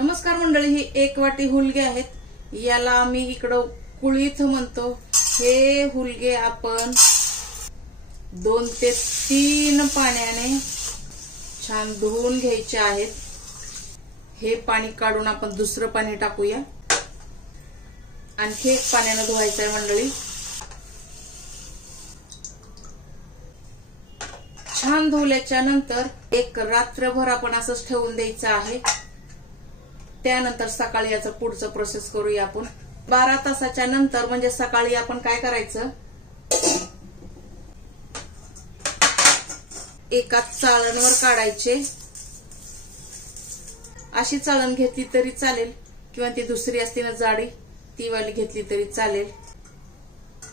नमस्कार मंडळी, ही एक वाटी हुलगे आहेत. याला आम्ही इकडं कुळीथ म्हणतो. हे हुलगे आपण 2 ते 3 पाण्याने छान धुवून घ्यायचे आहेत. हे पाणी काढून आपण दुसरं पाणी टाकूया. आणखी एक पाण्याने धुवायचं आहे मंडळी. छान धुवल्याच्या नंतर एक रात्रभर आपण असंच ठेवून द्यायचं आहे. त्यानंतर सकाळी याचं पुढचं प्रोसेस करूया आपण. 12 तासाच्या नंतर म्हणजे सकाळी आपण काय करायचं, एका चाळणवर काढायचे. अशी चाळण घेतली तरी चालेल किंवा ती दुसरी असते ना जाडी, ती वाली घेतली तरी चालेल.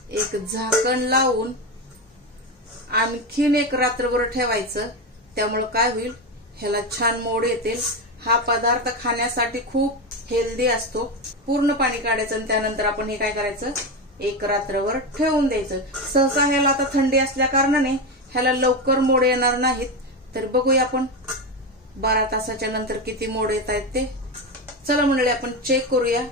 एक झाकण लावून आणखीन एक रात्रभर ठेवायचं. त्यामुळे काय होईल, ह्याला छान मोड येतील. हा पदार्थ खाण्यासाठी खूप हेल्दी असतो. पूर्ण पाणी काढायचं आणि त्यानंतर आपण हे काय करायचं, एक रात्रभर ठेवून द्यायचं. सहसा ह्याला आता थंडी असल्या कारणाने ह्याला लवकर मोड येणार नाहीत. तर बघूया आपण 12 तासाच्या नंतर किती मोड येत आहेत ते. चला मंडळी, आपण चेक करूया.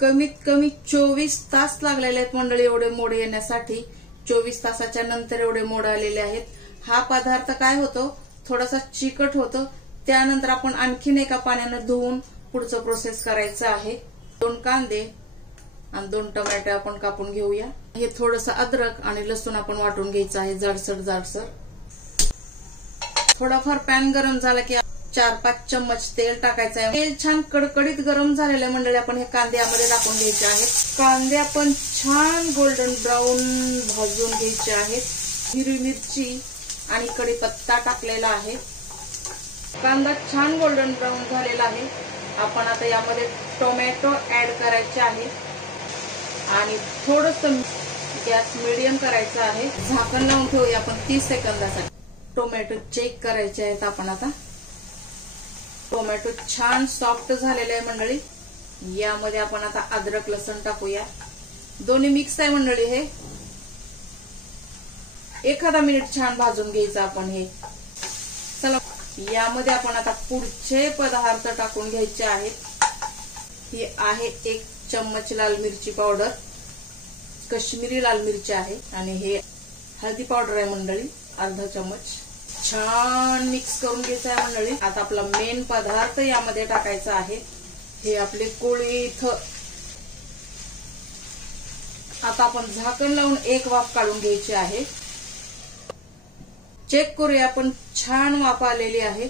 कमीत कमी 24 तास लागलेले आहेत मंडळी एवढे मोड येण्यासाठी. 24 तासाच्या नंतर एवढे मोड आलेले आहेत. हा पदार्थ काय होतो, थोडासा चिकट होतो. त्यानंतर आपण आणखीन एका पाण्याने धुवून पुढचं प्रोसेस करायचं आहे. 2 कांदे आणि 2 टोमॅटो आपण कापून घेऊया. हे थोडंसं अद्रक आणि लसूण आपण वाटून घ्यायचं आहे जाडसर. थोडाफार पॅन गरम झाला की 4-5 चम्मच तेल टाकायचं आहे. तेल छान कडकडीत गरम झालेलं आहे मंडळी. आपण हे कांदे यामध्ये टाकून घ्यायचे आहेत. कांदे आपण छान गोल्डन ब्राऊन भाजून घ्यायचे आहेत. हिरवी मिरची आणि कढीपत्ता टाकलेला आहे. कांदा छान गोल्डन ब्राऊन झालेला आहे. आपण आता यामध्ये टोमॅटो ऍड करायचे आहे आणि थोडंसं गॅस मीडियम करायचा आहे. झाकण लावून ठेवूया आपण 30 सेकंदासाठी. टोमॅटो चेक करायचे आहेत आपण आता. टोमॅटो छान सॉफ्ट झालेले आहे मंडळी. यामध्ये आपण आता अद्रक लसूण टाकूया. दोन्ही मिक्स आहे मंडळी. हे 1 मिनिट छान भाजून घ्यायचं आपण हे. चला, यामध्ये आपण आता पुढचे पदार्थ टाकून घ्यायचे आहेत. ही आहे 1 चम्मच लाल मिरची पावडर, काश्मीरी लाल मिरची आहे. आणि हे हळदी पावडर आहे मंडळी, अर्धा चम्मच. छान मिक्स करून घ्यायचं आहे मंडळी. आता आपला मेन पदार्थ यामध्ये टाकायचा आहे. हे आपले कुळीथ. आता आपण झाकण लावून एक वाफ काढून घ्यायची आहे. चेक करूया आपण. छान वाफ आलेली आहे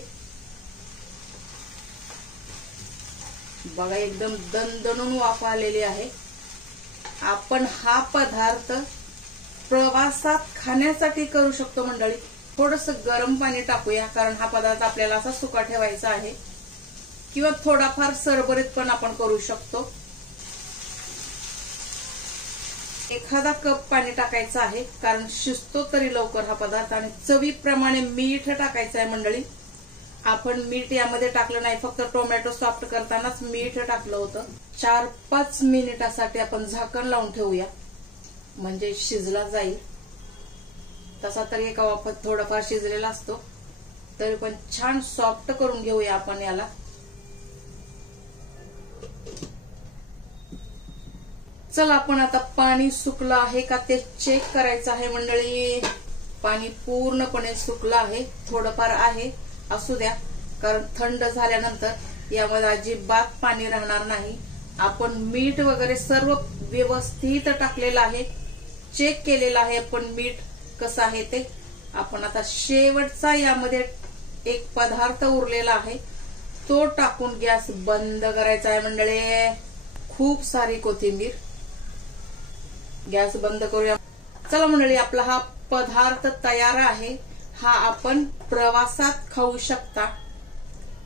बघा, एकदम दणदणून वाफ आलेली आहे. आपण हा पदार्थ प्रवासात खाण्यासाठी करू शकतो मंडळी. थोडंसं गरम पाणी टाकूया, कारण हा पदार्थ आपल्याला असा सुका ठेवायचा आहे. किंवा थोडाफार सरबरीत पण आपण करू शकतो. 1 कप पाणी टाकायचं आहे, कारण शिजतो तरी लवकर हा पदार्थ. आणि चवीप्रमाणे मीठ टाकायचं आहे मंडळी. आपण मीठ यामध्ये टाकलं नाही, फक्त टोमॅटो सॉफ्ट करतानाच मीठ टाकलं होतं. 4-5 मिनिटासाठी आपण झाकण लावून ठेवूया, म्हणजे शिजला जाईल. तसा तरी एका वाफत थोडाफार शिजलेला असतो, तरी पण छान सॉफ्ट करून घेऊया आपण याला. चला, आपण आता पाणी सुकलं आहे का ते चेक करायचं आहे मंडळी. पाणी पूर्णपणे सुकलं आहे. थोडंफार आहे, असू द्या, कारण थंड झाल्यानंतर यामध्ये अजिबात पाणी राहणार नाही. आपण मीठ वगैरे सर्व व्यवस्थित टाकलेलं आहे. चेक केलेलं आहे आपण मीठ कसं आहे ते. आपण आता शेवटचा यामध्ये एक पदार्थ उरलेला आहे, तो टाकून गॅस बंद करायचा आहे मंडळी. खूप सारी कोथिंबीर. गॅस बंद करूया. चला मंडळी, आपला हा पदार्थ तयार आहे. हा आपण प्रवासात खाऊ शकता.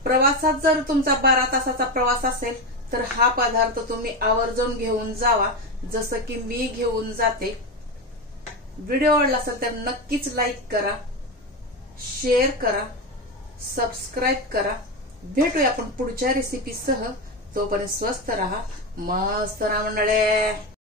प्रवासात जर तुमचा 12 तासाचा प्रवास असेल तर हा पदार्थ तुम्ही आवर्जून घेऊन जावा, जसं की मी घेऊन जाते. व्हिडिओ आवडला असेल तर नक्कीच लाईक करा, शेअर करा, सबस्क्राईब करा. भेटूया आपण पुढच्या रेसिपीसह. तोपर्यंत स्वस्त राहा, मस्त राहा मंडळी.